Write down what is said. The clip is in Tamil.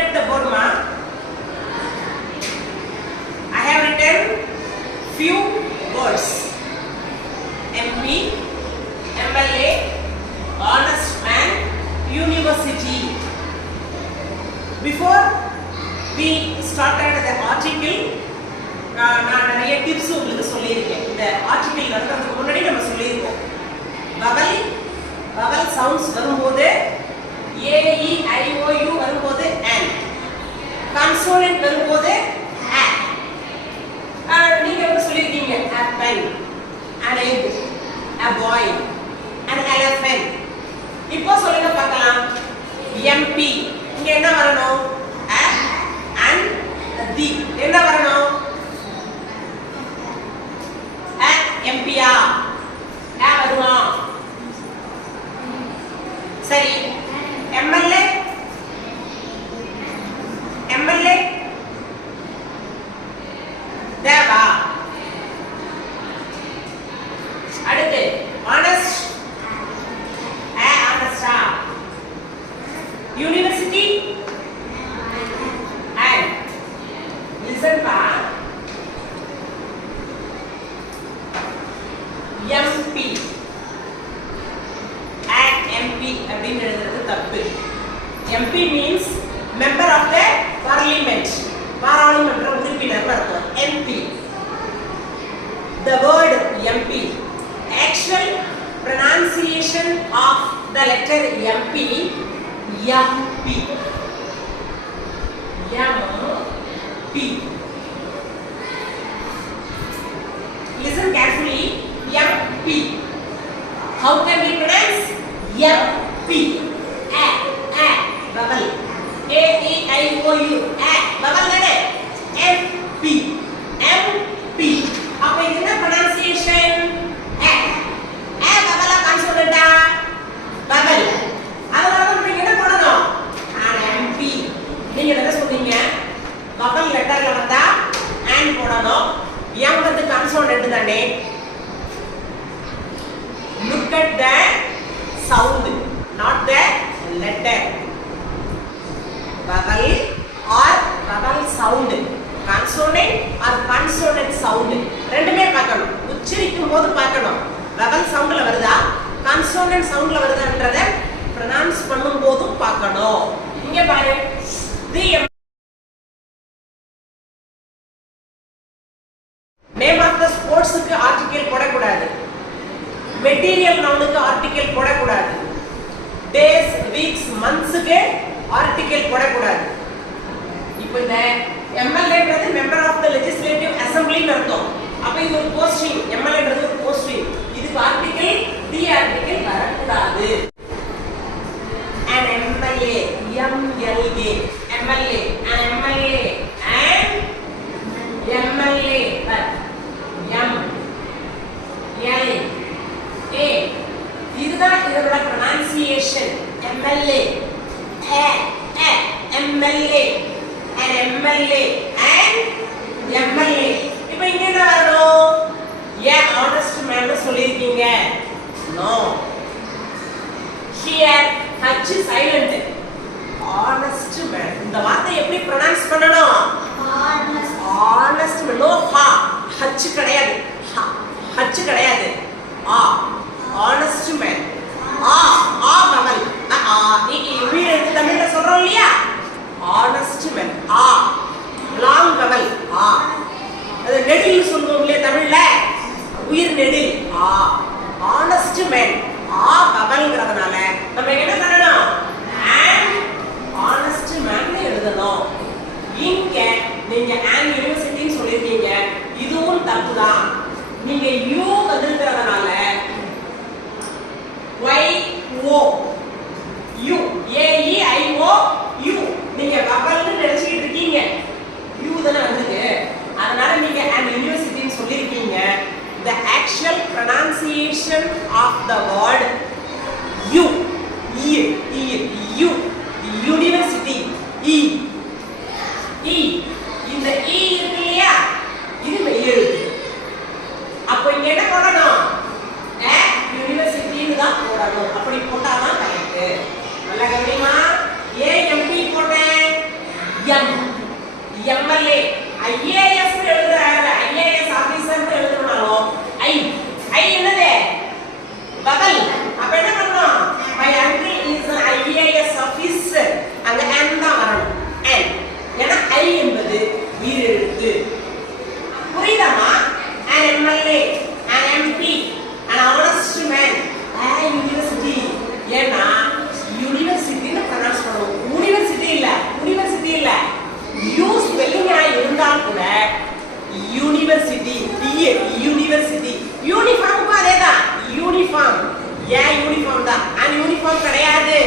at the board, ma. I have written few words. MP, MLA, honest man, university. Before we started the article, நான் நிறைய டிப்ஸ் உங்களுக்கு சொல்லியிருக்கேன். இந்த ஆர்டிகிள் நடக்கிறதுக்கு முன்னாடி நம்ம சொல்லியிருக்கோம். வவல் சவுண்ட்ஸ் வரும்போது AEIOU வரும்போது an, கான்சோனன்ட் வரும்போது a. நீங்க வந்து சொல்லியிருக்கீங்க a pen, an egg, a boy, an elephant. இப்போ சொல்லுங்க பார்க்கலாம். MP இங்க என்ன வரணும்? a, an, the. என்ன வரணும்? a MPயா? a வருமா? சரி. MLA தேவா. அடுத்து honest, honesta. University and listen pa, MP and MP அப்படின்னு எழுதுறது தப்பு. MP means member of the parliament, பாராளுமன்ற உறுப்பினர் அர்த்தம். MP. The word MP, actual pronunciation of the letter MP, MP. MP. Listen carefully. MP. How can we pronounce MP? A, vowel. AEIOU, a vowel தானே? MP. MP. அப்ப இது என்ன pronunciation? A vowel consonant-ஆ? vowel. அதனால நீங்க என்ன பண்ணணும்? MP. நீங்க என்ன சொன்னீங்க? vowel letterல வந்தா and போடணும். M வந்து consonant தானே? Look at the sound, not the letter. Vowel or vowel sound, consonant or consonant sound ரெண்டுமே பார்க்கணும். உச்சரிக்கும் போது பார்க்கணும். vowel soundல வருதா consonant soundல வருதான்றத pronounce பண்ணும்போது பார்க்கணும். இங்க பாரு. நேம் ஆஃப் தி ஸ்போர்ட்ஸ்க்கு ஆர்டிகல் போடக்கூடாது. மெட்டீரியல் நவுனுக்கு ஆர்டிகல் போடக்கூடாது. டேஸ், வீக்ஸ், மந்த்ஸ்க்கு ஆர்டிகல் போடக்கூடாது. இப்போ இந்த MLAன்றது மெம்பர் ஆஃப் தி லெஜிஸ்லேட்டிவ் அசெம்பிளின்னு அர்த்தம். அப்ப இது ஒரு போஸ்டிங். MLAன்றது ஒரு போஸ்டிங். இதுக்கு ஆர்டிகல் தி ஆர்டிகல் வரக்கூடாது. an MLA, MLA, MLA, an MLA and MLA, M L A. இதுதான் இதோட pronunciation. MLA, MLA, an MLA and MLA. இப்போ இங்க என்ன வரணும்? ஏன் honest man சொல்லிருக்கீங்க? No. Here H silent. Honest man. இந்த வார்த்தை எப்படி pronounce பண்ணணும்? Honest man. No ha. H கிடையாது. H கிடையாது. Honest man. vowel. வீடு எடுத்து தமிழ்ல சொல்றோம் இல்லையா? honest man. long vowel. அது நெடில் சொல்லுவோம் இல்லையா தமிழ்ல? உயிர் நெடில். honest man. vowelங்கிறதுனால நம்ம என்ன பண்ணணும்? and honest man எழுதணும். இங்க நீங்க an university சொல்லிருக்கீங்க. இதுவும் தப்புதான். நீங்க u வந்திருக்கிறதுனால YO U AEIOU நீங்க வவல்னு நினைச்சிட்டு இருக்கீங்க. U தான வந்திருக்கு. அதனால நீங்க an university சொல்லிருக்கீங்க. The actual pronunciation of the word U, university, இந்த இருக்கு இல்லையா? இது மெய் எழுத்து. அப்ப இங்க என்ன போடணும்? யூனிவர்சிட்டின்னு தான் போடணும். அப்படி போட்டாதான் கரெக்ட். நல்லா கவனிமா. ஏன் MP போட்டேன்? எம் எம்எல்ஏ ஐஏஎஸ் எழுதுறாங்க ஐஏஎஸ் ஆபீசர் எழுதுனாலும் ஐ என்னது வவல் அப்ப என்ன பண்ணணும் my uncle is an IAS officer அங்க n தான் வரணும் n ஏன்னா I என்பது உயிரெழுத்து புரியுதாமா an MLA an MP an honest man a university ஏன்னா யூனிவர்சிட்டின்னு ப்ரொனவுன்ஸ் பண்ணுவோம் யூனிவர்சிட்டி இல்ல யூ ஸ்பெல்லிங்கா இருந்தா கூட யூனிவர்சிட்டி யூனிவர்சிட்டி யூனிஃபார்முக்கும் அதேதான் யூனிஃபார்ம் ஏன் யூனிஃபார்ம் தான் அந்த யூனிஃபார்ம் கிடையாது